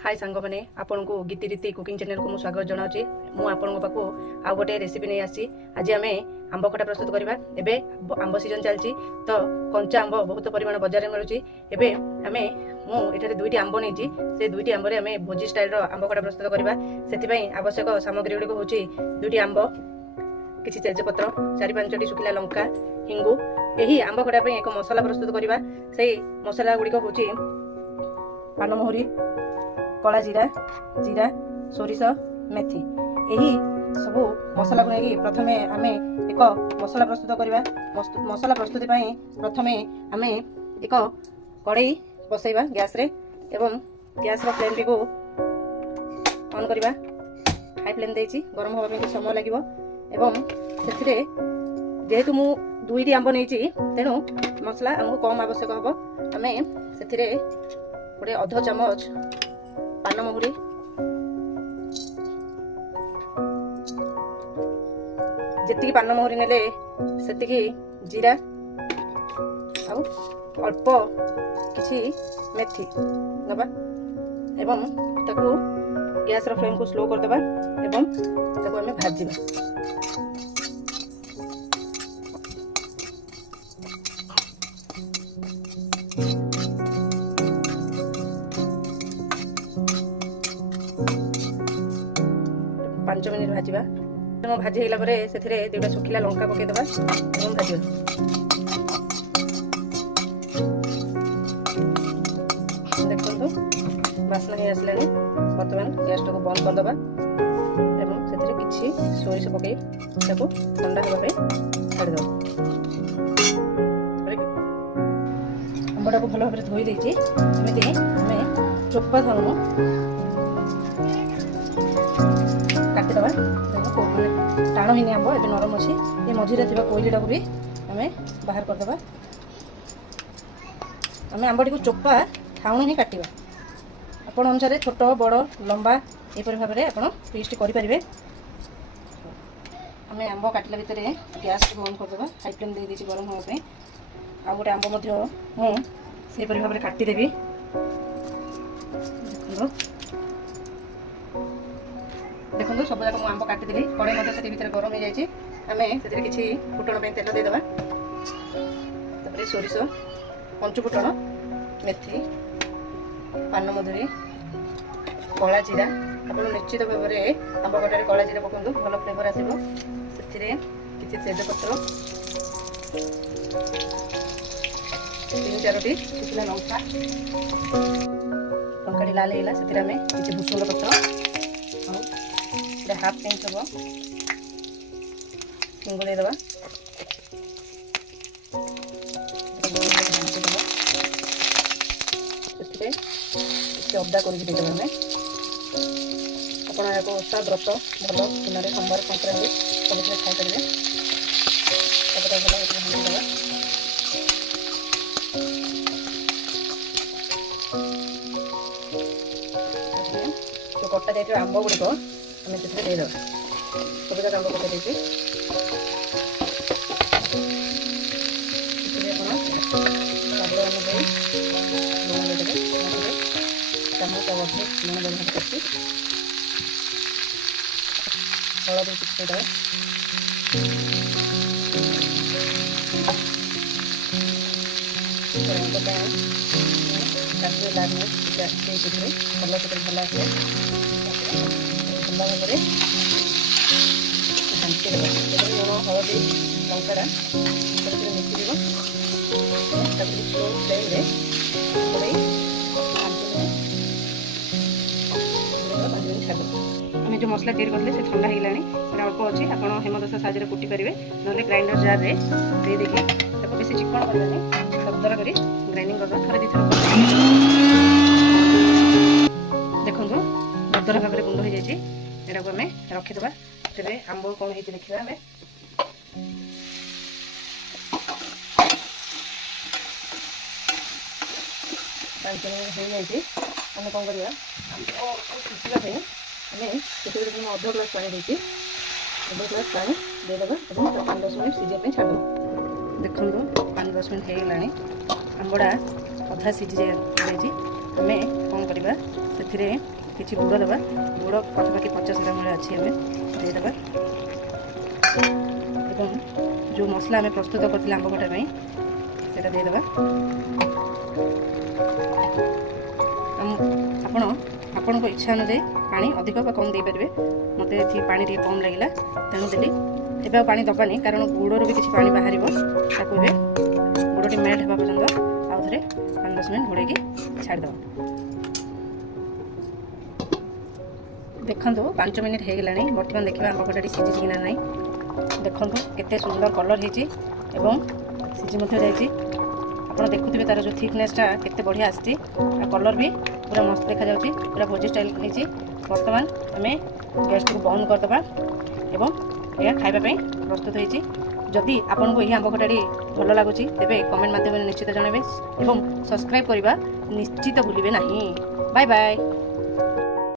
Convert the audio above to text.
हाय सांग मैंने आपन को गीति रीति कुकिंग चैनल को स्वागत जनाऊँगी। मुझे पाखु आउ गोटे रेसिपी नहीं आसी। आज आम आंब खटा प्रस्तुत करवा। एबे आंब सीजन चलती तो कंचा आंब बहुत परिमाण बजार में मिलूँ। एबे आमे मुझे दुईटी आंब नहीं से दुईटी आंबे आम भोजी स्टाइल आंब खटा प्रस्तुत करवा। से आवश्यक सामग्री गुड़िक हूँ दुईटी आंब, किसी तेजपत्र, 4-5टी सुखिला लंका, हिंगु। यही आंब खटा एक मसला प्रस्तुत करवा। से मसला गुड़िक हूँ पानमहुरी, कला जीरा, जीरा, सोरिष, मेथी। यही सबू मसला को लेकिन प्रथमे आम एक मसला प्रस्तुत करवा। मसला प्रस्तुति प्रथम आम एक कड़ई बसैबा गैस रे एवं गैस रो फ्लेम को ऑन करवा। हाई फ्लेम देछि गरम होबा में समय लागिवो एवं सेथिरे जेहेतु मु दुईटी आंब नहीं तेणु मसला आमको कम आवश्यक हम। आम से गोटे अध चामच पानमहुरी, जी पानमहुरी नेले से जीरा आउ अल्प किसी मेथी नबा एवं ताकू गैस रो फ्लेम को स्लो कर देबा एवं ताकू हमें भाजिबा। पांच मिनिट भाजवा। भाजी होला परे सेथिरे दुटा सुखिला लंका पके देबा एवं भाजवा। देखंतु बासना हे आसलानी। वर्तमान गैस को बंद कर देबा एवं सेथिरे किछि सोरिष पके ताको ठंडा होबा पे छाड़ देबा। आंबटा को भलो भाबरे धोई देछि। एमिति हमें चोपा धरमु काटी दबा। टाण ही आंब ए नरम अच्छी। ये मझीरे थी कोईलीटा को भी आम बाहर करदे। आम आंबटी को चोपा ठाउण ही काटा। आपण अनुसार छोट बड़ लंबा यहपरी भाव में आप पीसटी करेंगे। आम आंब काटिला भितर गैस को ऑन करदे। हाई फ्लेम दे दी गरम होगापी। आ गोटे आंब मुझे भाव में काटिदेवी। देखो सब जाक आंब काटिदेली। कड़े से भीतर गरम हो जाए। आम से किसी फुटण तेल देदेबा। तापर सोरिष, पंचु फुटण, मेथी, पानमधुरी, कला जीरा। आप निश्चित भाव में आंब कटारे कला जीरा पकातु, भल फ्लेवर आसो। से किसी तेजपत्र, 3-4टी सुखिला लंका। लंकाटी लाल होगा से किसी भूसुंग पत्र हाफ पिंच हम हिंगु देदेबा। किसी अदा करदेबा। आम आप ओषा व्रत भल दिन सोमवार संक्रांति सब खाईपर। जो कटा जाइए आंब गुड़िक आम से देदेबा। सब जगह आंब पकड़ देती। स्वाद अनुଯାयी लुण देदेवे। चामच अधे लुण व्यवहार करती। हलदी किसी देदेबा। काश्मीर लाल मिर्च भल से भल आसे भल भाव में घाटी देवा। लुण हलदी लंकाटा मिଶିଯିବ। ତାକୁ ସ୍ଲୋ ଫ୍ଲେମ୍ରେ ଗୋଳେଇ 5 ମିନିଟ୍ ଛାଡ଼ିଦେବା। ଆମେ ଯେଉଁ ମସଲା ତିଆରି କରିଥିଲେ ସେ ଥଣ୍ଡା ହେଇଗଲାଣି। ସେଟା ଅଳ୍ପ ଅଛି। ଆପଣ ହେମଦସ୍ତା ସାହାଯ୍ୟରେ କୁଟି ପାରିବେ, ନହେଲେ ଗ୍ରାଇଣ୍ଡର ଜାର୍ରେ ଦେଇଦେଇକି ତାକୁ ବେଶୀ ଚିକଣ କରିବାନି, ଦରଦରା କରି ଗ୍ରାଇଣ୍ଡିଂ କରିଦେବା। ଥରେ ଦୁଇଥର ଦେଖନ୍ତୁ ଦରଦରା ଭାବରେ ଗୁଣ୍ଡ ହେଇଯାଇଛି। ଏଟାକୁ ଆମେ ରଖିଦେବା। ତେବେ ଆମ୍ବ କ'ଣ ହେଇଛି ଦେଖିବା। ଆମେ हो जाए आम कौन करवा सीखा आम से अध ग्लास पानी देती अध ग्लास पानी देदेबा और 5-10 मिनट सीझापी छाड़ देखो 5-10 मिनट हो गला आंबड़ा अधा सीझी जाए आमे कौन करवा से किसी गुड़ देवा गुड़ पाखापाखि 50 ग्राम अच्छी आम देदेबा एवं जो मसला आम प्रस्तुत करते आंब खटा से देदेबा आपण इच्छा अनुजाई पानी अधिक बा कम दे पारे मत पानी टे कम लगे तेणु देली एवं पानी दबानी कारण गुड़र भी किसी पानी बाहर ताको गुड़ टी मेल्ट होगा पर्यंत आउ थे 5-10 मिनट घोड़े छाड़द देखो 5 मिनट हो गला बर्तमान देखा आंब खटाटी सीझी ना ना देखो केते सुंदर कलर होती सीझी जाइए आप देखुए तार जो थिकनेसटा केते बढ़िया आसी कलर भी पूरा मस्त देखा जाउची पूरा भोजी स्टाइल होती बर्तमान आम गैस को बंद करदे एवं यह खाइबा प्रस्तुत होती जदि आपन को यह आंब खटाटी भल लगुच तेज कमेंट माध्यम निश्चित जनइबे एवं सब्सक्राइब करने निश्चित भूलिए नहीं। Bye bye.